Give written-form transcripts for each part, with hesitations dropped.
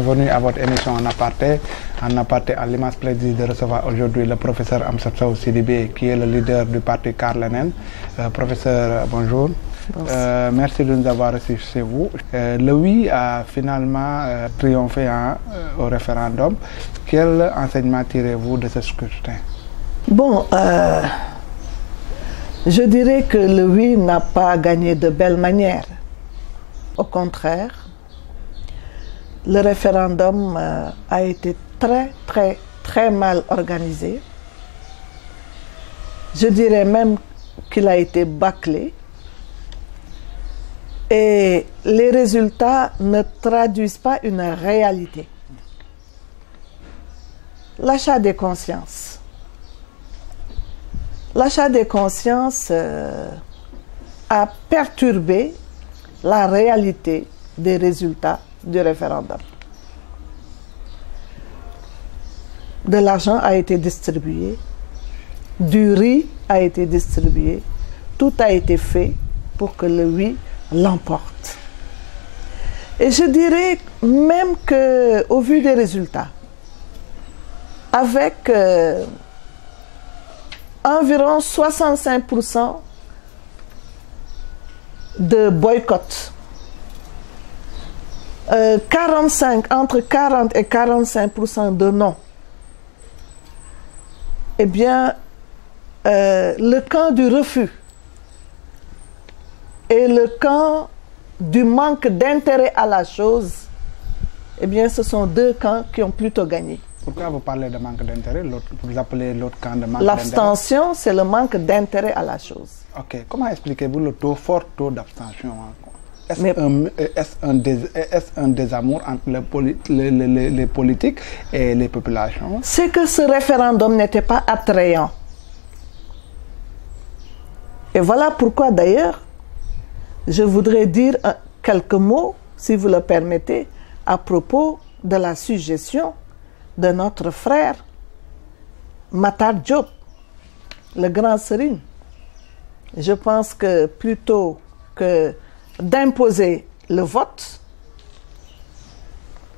Bienvenue à votre émission En Aparté. En Aparté a l'immense plaisir de recevoir aujourd'hui le professeur Amsatou Sow Sidibé, qui est le leader du parti CAR Lenen. Professeur, bonjour. Merci de nous avoir reçus chez vous. Le oui a finalement triomphé au référendum. Quel enseignement tirez-vous de ce scrutin? Bon, je dirais que le oui n'a pas gagné de belle manière. Au contraire, le référendum a été très mal organisé. Je dirais même qu'il a été bâclé. Et les résultats ne traduisent pas une réalité. L'achat des consciences. L'achat des consciences a perturbé la réalité des résultats du référendum. De l'argent a été distribué, du riz a été distribué, tout a été fait pour que le oui l'emporte. Et je dirais même qu'au vu des résultats, avec environ 65% de boycott, entre 40 et 45% de non, eh bien, le camp du refus et le camp du manque d'intérêt à la chose, eh bien, ce sont deux camps qui ont plutôt gagné. Pourquoi vous parlez de manque d'intérêt? Vous appelez l'autre camp de manque d'intérêt? L'abstention, c'est le manque d'intérêt à la chose. Ok. Comment expliquez-vous le fort taux d'abstention? Est-ce un désamour entre les politiques et les populations? C'est que ce référendum n'était pas attrayant. Et voilà pourquoi d'ailleurs, je voudrais dire quelques mots, si vous le permettez, à propos de la suggestion de notre frère Matar Diop, le grand Serigne. Je pense que plutôt que d'imposer le vote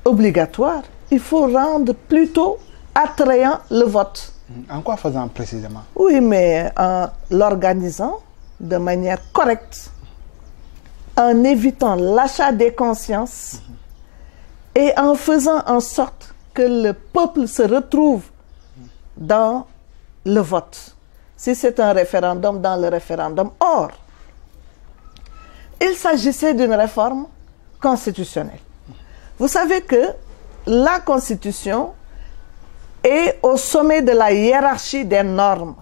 obligatoire, il faut rendre plutôt attrayant le vote. En quoi faisant précisément? Oui, mais en l'organisant de manière correcte, en évitant l'achat des consciences et en faisant en sorte que le peuple se retrouve dans le vote. Si c'est un référendum, dans le référendum. Or, il s'agissait d'une réforme constitutionnelle. Vous savez que la Constitution est au sommet de la hiérarchie des normes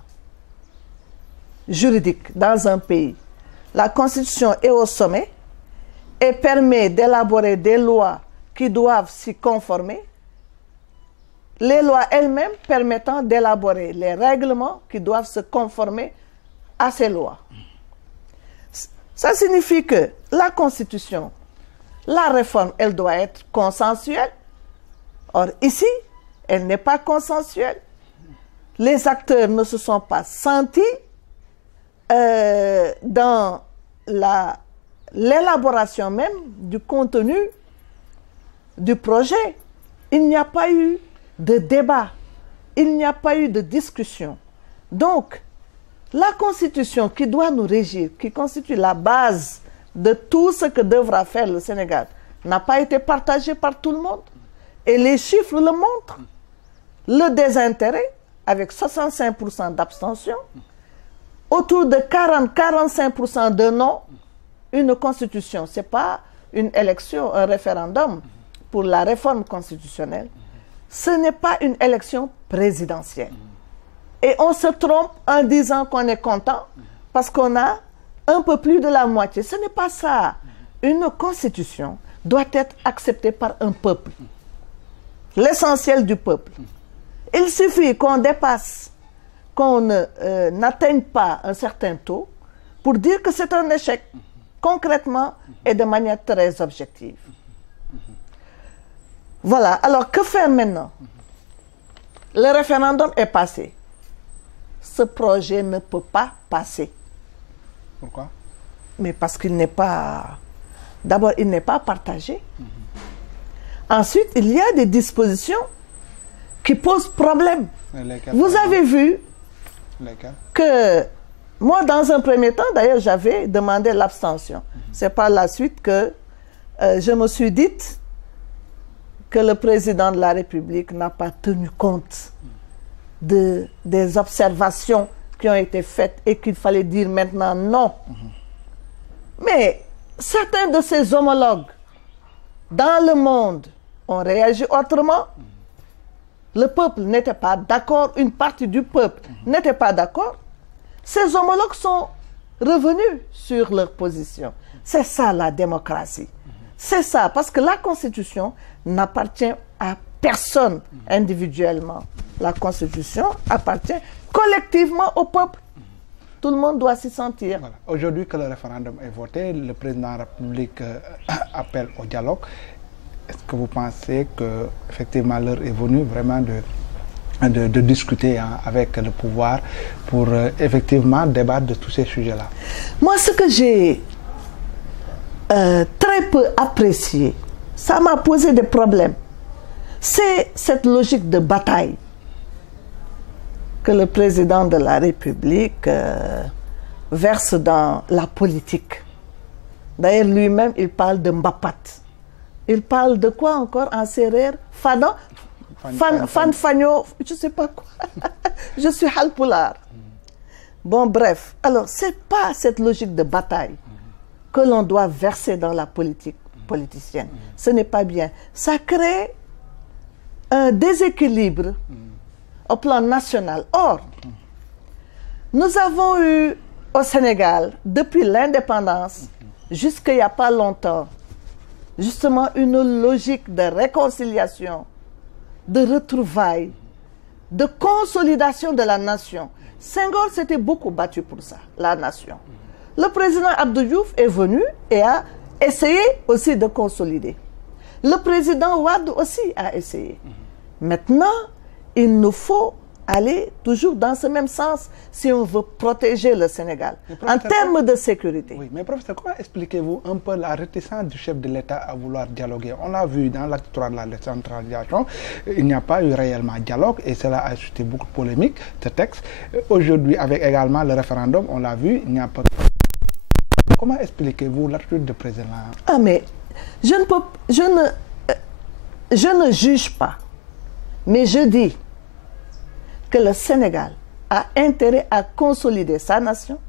juridiques dans un pays. La Constitution est au sommet et permet d'élaborer des lois qui doivent s'y conformer, les lois elles-mêmes permettant d'élaborer les règlements qui doivent se conformer à ces lois. Ça signifie que la Constitution, la réforme, elle doit être consensuelle. Or, ici, elle n'est pas consensuelle. Les acteurs ne se sont pas sentis dans l'élaboration même du contenu du projet. Il n'y a pas eu de débat, il n'y a pas eu de discussion. Donc, la Constitution qui doit nous régir, qui constitue la base de tout ce que devra faire le Sénégal, n'a pas été partagée par tout le monde. Et les chiffres le montrent. Le désintérêt, avec 65% d'abstention, autour de 40-45% de non. Une constitution, ce n'est pas une élection, un référendum pour la réforme constitutionnelle. Ce n'est pas une élection présidentielle. Et on se trompe en disant qu'on est content parce qu'on a un peu plus de la moitié. Ce n'est pas ça. Une constitution doit être acceptée par un peuple. L'essentiel du peuple. Il suffit qu'on dépasse, qu'on n'atteigne pas un certain taux pour dire que c'est un échec, concrètement et de manière très objective. Voilà. Alors, que faire maintenant? Le référendum est passé. Ce projet ne peut pas passer. Pourquoi? Mais parce qu'il n'est pas... D'abord, il n'est pas partagé. Ensuite, il y a des dispositions qui posent problème. Vous avez vu que moi, dans un premier temps, d'ailleurs, j'avais demandé l'abstention. C'est par la suite que je me suis dit que le président de la République n'a pas tenu compte des observations qui ont été faites et qu'il fallait dire maintenant non. Mais certains de ses homologues dans le monde ont réagi autrement. Le peuple n'était pas d'accord, une partie du peuple n'était pas d'accord. Ses homologues sont revenus sur leur position. C'est ça la démocratie. C'est ça, parce que la Constitution n'appartient à personne individuellement. La Constitution appartient collectivement au peuple. Tout le monde doit s'y sentir. Voilà. Aujourd'hui que le référendum est voté, le président de la République appelle au dialogue. Est-ce que vous pensez qu'effectivement l'heure est venue vraiment de discuter avec le pouvoir pour effectivement débattre de tous ces sujets-là? Moi, ce que j'ai très peu apprécié, ça m'a posé des problèmes, c'est cette logique de bataille que le président de la République verse dans la politique. D'ailleurs, lui-même, il parle de mbapat. Il parle de quoi encore en sérère? Fadon? Fanfagno, je ne sais pas quoi. Je suis halpoulard. Bon, bref. Alors, ce n'est pas cette logique de bataille que l'on doit verser dans la politique politicienne. Ce n'est pas bien. Ça crée un déséquilibre au plan national. Or, nous avons eu au Sénégal, depuis l'indépendance, jusqu'il n'y a pas longtemps, justement une logique de réconciliation, de retrouvailles, de consolidation de la nation. Senghor s'était beaucoup battu pour ça, la nation. Le président Abdou Diouf est venu et a essayé aussi de consolider. Le président Wade aussi a essayé. Maintenant, il nous faut aller toujours dans ce même sens si on veut protéger le Sénégal en termes de sécurité. Oui, mais professeur, comment expliquez-vous un peu la réticence du chef de l'État à vouloir dialoguer? On l'a vu dans l'acte 3 de la décentralisation, il n'y a pas eu réellement dialogue et cela a suscité beaucoup de polémiques, ce texte. Aujourd'hui, avec également le référendum, on l'a vu, il n'y a pas de... Comment expliquez-vous l'attitude du président? Ah mais, je ne juge pas, mais je dis que le Sénégal a intérêt à consolider sa nation.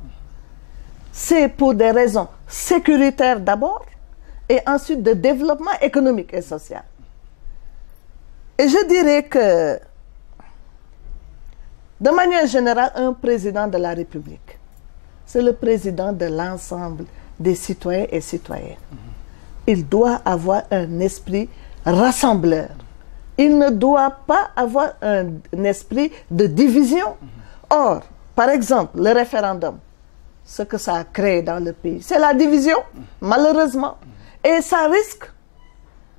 C'est pour des raisons sécuritaires d'abord et ensuite de développement économique et social. Et je dirais que, de manière générale, un président de la République, c'est le président de l'ensemble des citoyens et citoyennes. Il doit avoir un esprit rassembleur. Il ne doit pas avoir un esprit de division. Or, par exemple, le référendum, ce que ça a créé dans le pays, c'est la division, malheureusement. Et ça risque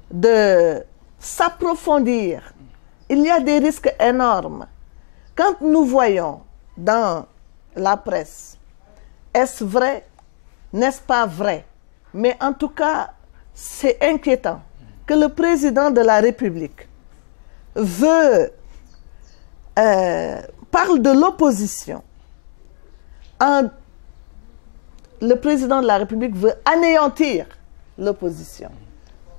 de s'approfondir. Il y a des risques énormes. Quand nous voyons dans la presse, est-ce vrai, n'est-ce pas vrai? Mais en tout cas, c'est inquiétant que le président de la République parle de l'opposition. Le président de la République veut anéantir l'opposition.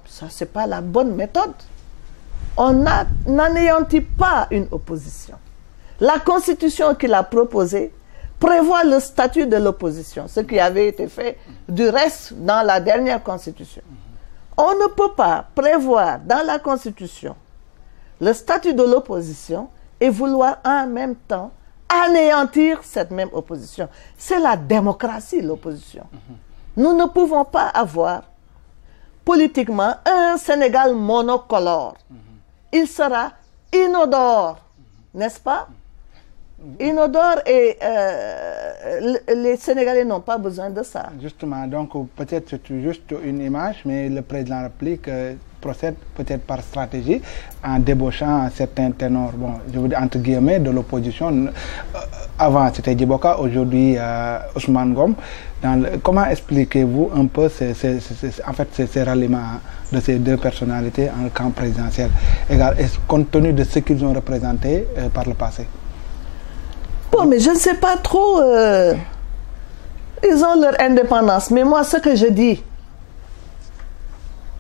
Ça, ce n'est pas la bonne méthode. On n'anéantit pas une opposition. La Constitution qu'il a proposée prévoit le statut de l'opposition, ce qui avait été fait du reste dans la dernière Constitution. On ne peut pas prévoir dans la Constitution le statut de l'opposition et vouloir en même temps anéantir cette même opposition. C'est la démocratie, l'opposition. Nous ne pouvons pas avoir politiquement un Sénégal monocolore. Il sera inodore, n'est-ce pas? inodore et les Sénégalais n'ont pas besoin de ça. Justement, donc peut-être c'est juste une image, mais le président de la République procède peut-être par stratégie en débauchant certains ténors, bon, je veux dire entre guillemets, de l'opposition. Avant c'était Djiboka, aujourd'hui Ousmane Ngom. Comment expliquez-vous un peu ces ralliements de ces deux personnalités en camp présidentiel, compte tenu de ce qu'ils ont représenté par le passé? Bon, mais je ne sais pas trop. Ils ont leur indépendance. Mais moi, ce que je dis,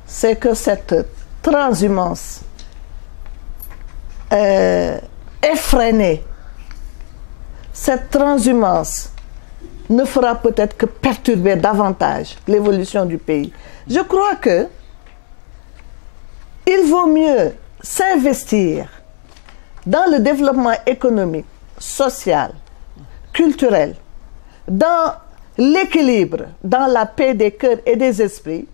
c'est que cette transhumance effrénée, cette transhumance ne fera peut-être que perturber davantage l'évolution du pays. Je crois que il vaut mieux s'investir dans le développement économique, social, culturel, dans l'équilibre, dans la paix des cœurs et des esprits,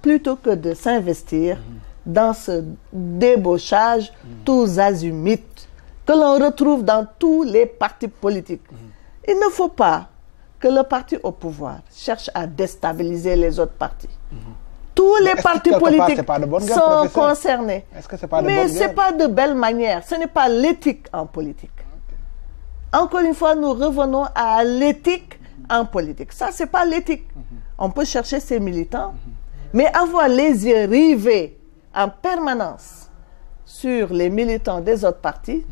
plutôt que de s'investir dans ce débauchage tous azimuts que l'on retrouve dans tous les partis politiques. Il ne faut pas que le parti au pouvoir cherche à déstabiliser les autres partis. Tous les partis politiques sont concernés. Mais ce n'est pas de belle manière. Ce n'est pas l'éthique en politique. Encore une fois, nous revenons à l'éthique en politique. Ça, ce n'est pas l'éthique. On peut chercher ses militants, mais avoir les yeux rivés en permanence sur les militants des autres partis,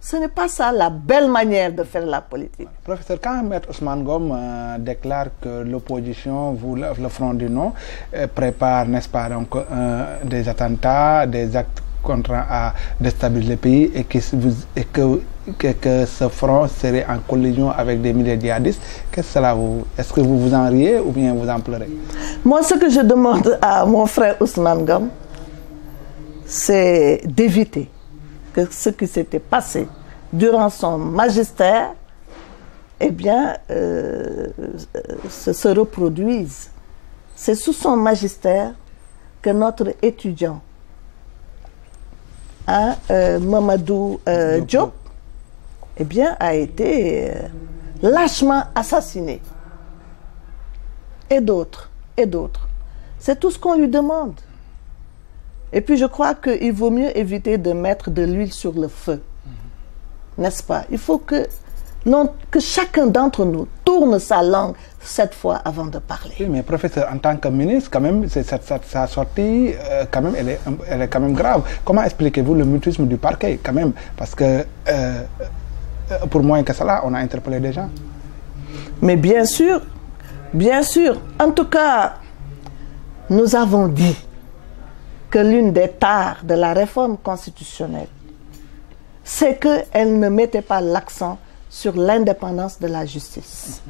ce n'est pas ça la belle manière de faire la politique. Professeur, quand M. Ousmane Ngom déclare que l'opposition, le Front du Non, prépare, n'est-ce pas, donc, des attentats, des actes contraints à déstabiliser le pays et que ce front serait en collision avec des milliers de djihadistes, qu'est-ce que cela vous... Est-ce que vous vous en riez ou bien vous en pleurez? Moi, ce que je demande à mon frère Ousmane Ngom, c'est d'éviter que ce qui s'était passé durant son magistère, eh bien, se reproduise. C'est sous son magistère que notre étudiant, Mamadou Diop, eh bien, a été lâchement assassiné. Et d'autres, et d'autres. C'est tout ce qu'on lui demande. Et puis je crois qu'il vaut mieux éviter de mettre de l'huile sur le feu. N'est-ce pas? Il faut que chacun d'entre nous tourne sa langue cette fois avant de parler. Oui, mais professeur, en tant que ministre, quand même, sa sortie, quand même, elle est quand même grave. Comment expliquez-vous le mutisme du parquet, quand même? Parce que, pour moins que cela, on a interpellé des gens. Mais bien sûr, bien sûr. En tout cas, nous avons dit que l'une des tares de la réforme constitutionnelle, c'est qu'elle ne mettait pas l'accent sur l'indépendance de la justice.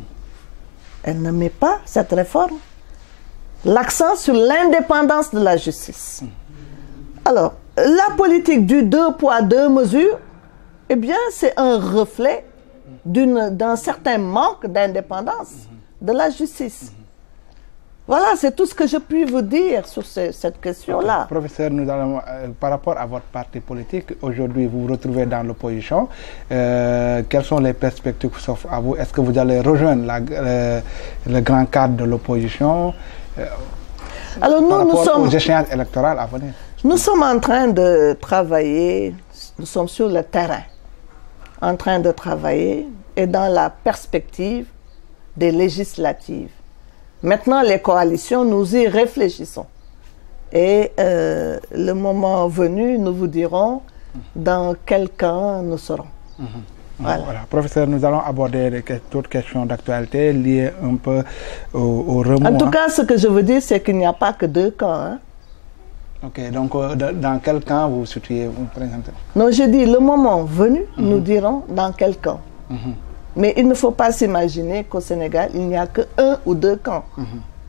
Elle ne met pas, cette réforme, l'accent sur l'indépendance de la justice. Alors, la politique du 2 poids, 2 mesures, eh bien, c'est un reflet d'un certain manque d'indépendance de la justice. Voilà, c'est tout ce que je puis vous dire sur cette question-là. Okay. Professeur, nous allons, par rapport à votre parti politique, aujourd'hui vous vous retrouvez dans l'opposition. Quelles sont les perspectives qui s'offrent à vous? Est-ce que vous allez rejoindre le grand cadre de l'opposition Alors nous sommes aux échéances électorales à venir? Nous sommes en train de travailler, nous sommes sur le terrain, en train de travailler et dans la perspective des législatives. Maintenant, les coalitions, nous y réfléchissons. Et le moment venu, nous vous dirons dans quel camp nous serons. Voilà. Voilà. Professeur, nous allons aborder d'autres questions d'actualité liées un peu au remous. En tout cas, ce que je veux dire, c'est qu'il n'y a pas que 2 camps. Hein? Ok, donc dans quel camp vous situez, vous présentez? Non, je dis, le moment venu, nous dirons dans quel camp. Mais il ne faut pas s'imaginer qu'au Sénégal, il n'y a que 1 ou 2 camps.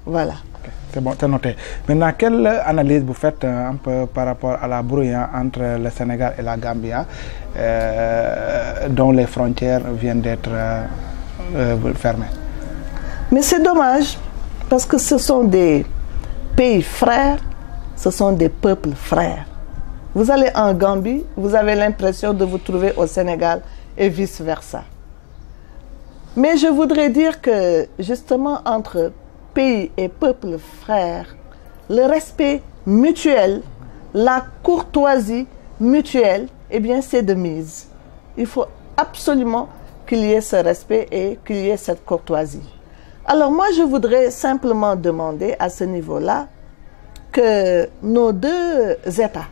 Voilà. Okay. C'est bon, c'est noté. Maintenant, quelle analyse vous faites un peu par rapport à la brouille entre le Sénégal et la Gambie, dont les frontières viennent d'être fermées? Mais c'est dommage, parce que ce sont des pays frères, ce sont des peuples frères. Vous allez en Gambie, vous avez l'impression de vous trouver au Sénégal et vice-versa. Mais je voudrais dire que, justement, entre pays et peuples frères, le respect mutuel, la courtoisie mutuelle, eh bien, c'est de mise. Il faut absolument qu'il y ait ce respect et qu'il y ait cette courtoisie. Alors moi, je voudrais simplement demander à ce niveau-là que nos deux États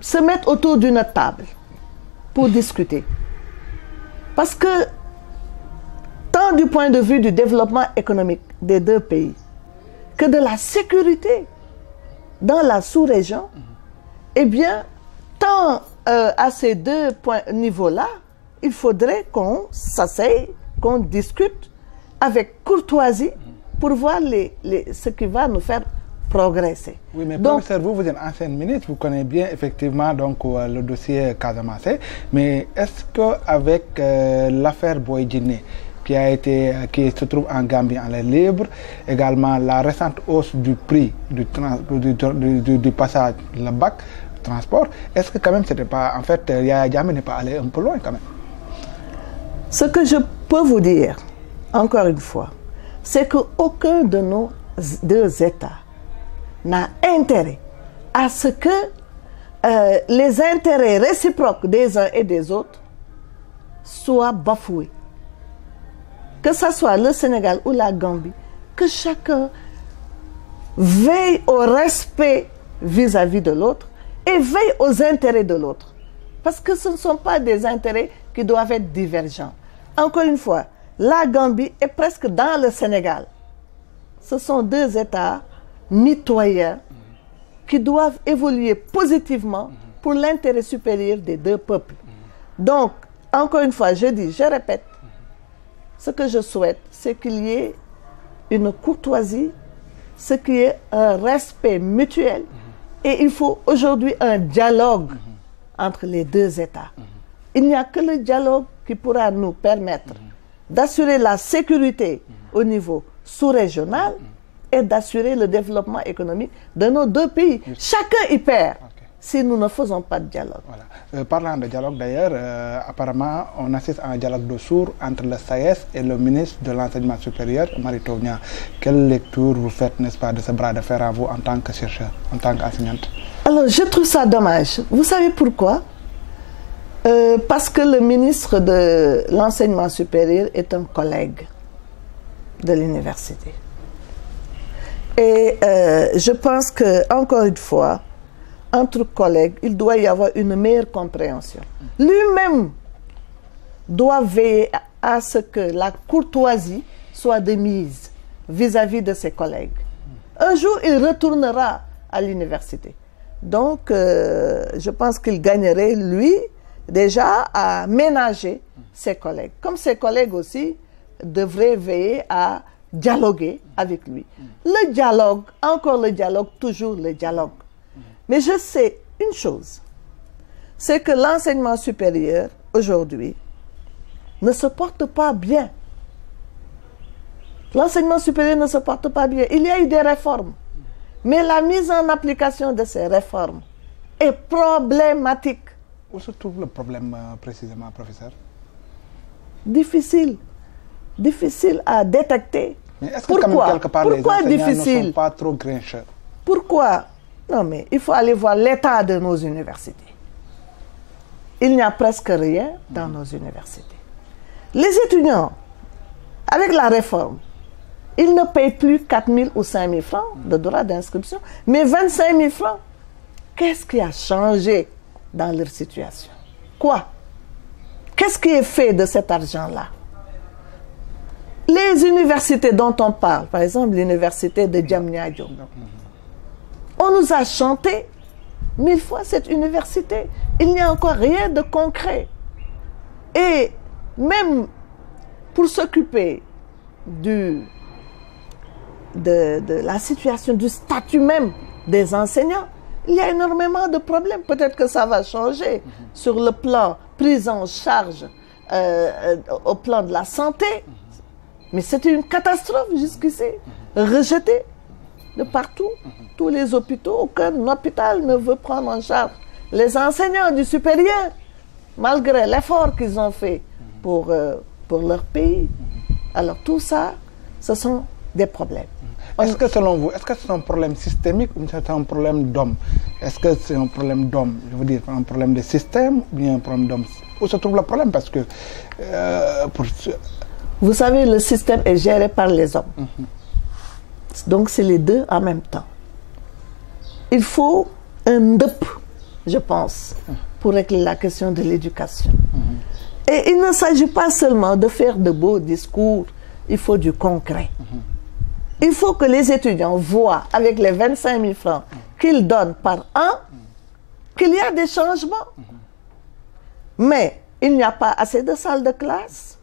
se mettent autour d'une table pour discuter. Parce que, tant du point de vue du développement économique des deux pays, que de la sécurité dans la sous-région, eh bien, tant à ces deux niveaux-là, il faudrait qu'on s'asseye, qu'on discute avec courtoisie pour voir ce qui va nous faire progresser. Oui, mais donc, professeur, vous êtes ancienne ministre, vous connaissez bien effectivement donc, le dossier Casamance, mais est-ce qu'avec l'affaire Boy Djiné, qui se trouve en Gambie en l'air libre, également la récente hausse du prix du passage, le bac, transport, est-ce que quand même c'était pas, en fait, Yaya Jammeh n'est pas allé un peu loin quand même? Ce que je peux vous dire, encore une fois, c'est qu'aucun de nos deux États n'a intérêt à ce que les intérêts réciproques des uns et des autres soient bafoués. Que ce soit le Sénégal ou la Gambie, que chacun veille au respect vis-à-vis de l'autre et veille aux intérêts de l'autre. Parce que ce ne sont pas des intérêts qui doivent être divergents. Encore une fois, la Gambie est presque dans le Sénégal. Ce sont deux États mitoyens qui doivent évoluer positivement pour l'intérêt supérieur des deux peuples. Donc, encore une fois, je dis, je répète, ce que je souhaite, c'est qu'il y ait une courtoisie, ce qui est un respect mutuel. Et il faut aujourd'hui un dialogue entre les deux États. Il n'y a que le dialogue qui pourra nous permettre d'assurer la sécurité au niveau sous-régional et d'assurer le développement économique de nos deux pays. Chacun y perd si nous ne faisons pas de dialogue. Voilà. Parlant de dialogue d'ailleurs, apparemment on assiste à un dialogue de sourds entre le SAES et le ministre de l'Enseignement supérieur, Mary Teuw Niane. Quelle lecture vous faites, n'est-ce pas, de ce bras de fer à vous en tant que chercheur, en tant qu'enseignante? Alors je trouve ça dommage. Vous savez pourquoi? Parce que le ministre de l'Enseignement supérieur est un collègue de l'université. Et je pense que, encore une fois, entre collègues, il doit y avoir une meilleure compréhension. Lui-même doit veiller à ce que la courtoisie soit de mise vis-à-vis de ses collègues. Un jour, il retournera à l'université. Donc, je pense qu'il gagnerait, lui, déjà à ménager ses collègues. Comme ses collègues aussi devraient veiller à dialoguer avec lui. Le dialogue, encore le dialogue, toujours le dialogue. Mais je sais une chose, c'est que l'enseignement supérieur, aujourd'hui, ne se porte pas bien. L'enseignement supérieur ne se porte pas bien. Il y a eu des réformes, mais la mise en application de ces réformes est problématique. Où se trouve le problème précisément, professeur? Difficile à détecter. Mais est-ce que quand même quelque part les enseignants ne sont pas trop grincheux? Pourquoi? Non, mais il faut aller voir l'état de nos universités. Il n'y a presque rien dans nos universités. Les étudiants, avec la réforme, ils ne payent plus 4 000 ou 5 000 francs de droits d'inscription, mais 25 000 francs. Qu'est-ce qui a changé dans leur situation? Quoi? Qu'est-ce qui est fait de cet argent-là? Les universités dont on parle, par exemple l'université de Diamniadio, on nous a chanté 1000 fois cette université. Il n'y a encore rien de concret. Et même pour s'occuper de la situation, du statut même des enseignants, il y a énormément de problèmes. Peut-être que ça va changer sur le plan prise en charge, au plan de la santé. Mais c'était une catastrophe jusqu'ici, rejetée de partout. Tous les hôpitaux, aucun hôpital ne veut prendre en charge les enseignants du supérieur malgré l'effort qu'ils ont fait pour leur pays. Alors tout ça, ce sont des problèmes. Est-ce que selon vous, est-ce que c'est un problème systémique ou c'est un problème d'homme? Est-ce que c'est un problème d'homme, je veux dire, un problème de système ou bien un problème d'homme? Où se trouve le problème? Parce que... Vous savez, le système est géré par les hommes. Donc c'est les deux en même temps. Il faut un DEP, je pense, pour régler la question de l'éducation. Et il ne s'agit pas seulement de faire de beaux discours, il faut du concret. Il faut que les étudiants voient, avec les 25 000 francs qu'ils donnent par an, qu'il y a des changements. Mais il n'y a pas assez de salles de classe.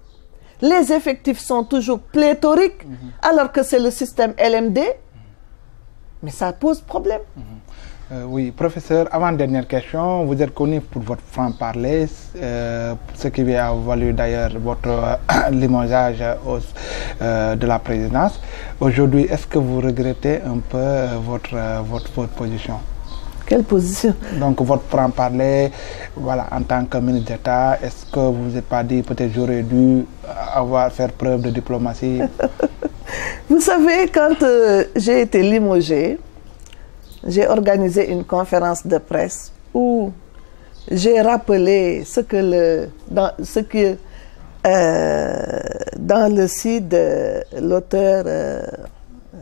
Les effectifs sont toujours pléthoriques, alors que c'est le système LMD. Mais ça pose problème. Oui, professeur, avant-dernière question, vous êtes connu pour votre franc-parler, ce qui a valu d'ailleurs votre limogeage de la présidence. Aujourd'hui, est-ce que vous regrettez un peu votre position? Quelle position? Donc votre franc-parler, voilà, en tant que ministre d'État, est-ce que vous n'êtes pas dit peut-être j'aurais dû faire preuve de diplomatie? Vous savez, quand j'ai été limogée, j'ai organisé une conférence de presse où j'ai rappelé ce que dans le CID, l'auteur,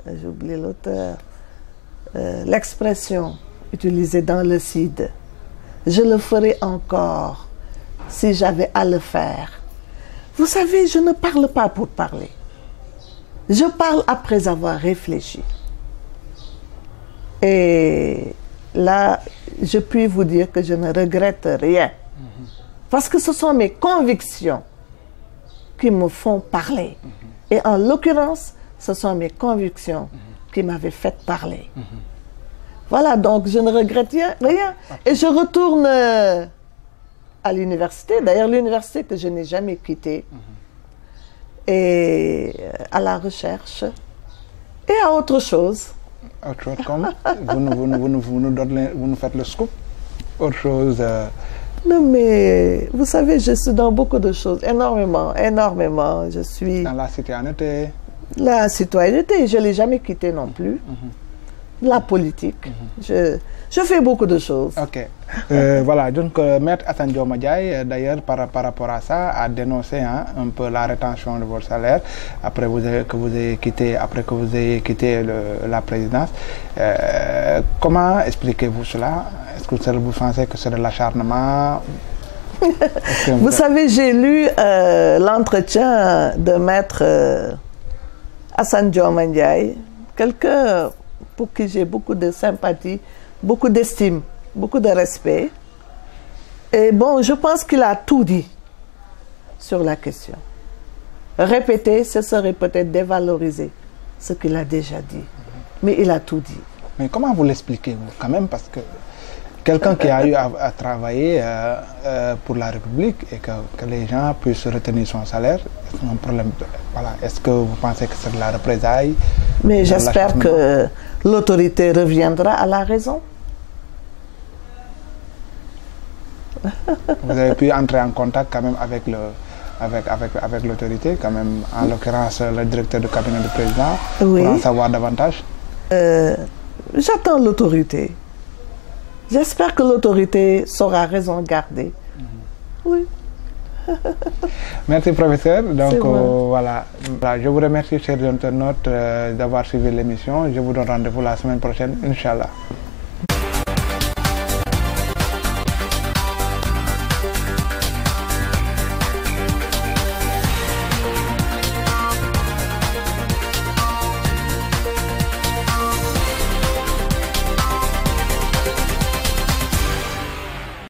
j'ai oublié l'auteur, l'expression utilisée dans le CID, je le ferai encore si j'avais à le faire. Vous savez, je ne parle pas pour parler. Je parle après avoir réfléchi. Et là, je puis vous dire que je ne regrette rien. Parce que ce sont mes convictions qui me font parler. Et en l'occurrence, ce sont mes convictions qui m'avaient fait parler. Voilà, donc je ne regrette rien. Et je retourne à l'université, d'ailleurs l'université que je n'ai jamais quittée, et à la recherche, et à autre chose. Autre chose comme vous nous faites le scoop. Autre chose. Non, mais vous savez, je suis dans beaucoup de choses, énormément. Je suis. Dans la citoyenneté. La citoyenneté, je ne l'ai jamais quittée non plus. La politique. Je fais beaucoup de choses. Ok. Voilà, donc Maître Assane Dioma Ndiaye, d'ailleurs, par rapport à ça, a dénoncé un peu la rétention de votre salaire après que vous ayez quitté la présidence. Comment expliquez-vous cela? Est-ce que vous pensez que c'est de l'acharnement? Vous savez, j'ai lu l'entretien de Maître Assane Dioma Ndiaye, quelqu'un pour qui j'ai beaucoup de sympathie, beaucoup d'estime, beaucoup de respect. Et bon, je pense qu'il a tout dit sur la question. Répéter, ce serait peut-être dévaloriser ce qu'il a déjà dit. Mais il a tout dit. Mais comment vous l'expliquez, vous, quand même? Parce que quelqu'un qui a eu à travailler pour la République et que les gens puissent retenir son salaire, c'est un problème. Voilà. Est-ce que vous pensez que c'est de la représailles? Mais j'espère que l'autorité reviendra à la raison. Vous avez pu entrer en contact quand même avec l'autorité, quand même, en l'occurrence le directeur du cabinet du président, oui, pour en savoir davantage? J'attends l'autorité. J'espère que l'autorité saura raison garder. Oui. Merci, professeur. Donc, voilà. Je vous remercie, chers internautes, d'avoir suivi l'émission. Je vous donne rendez-vous la semaine prochaine, Inch'Allah.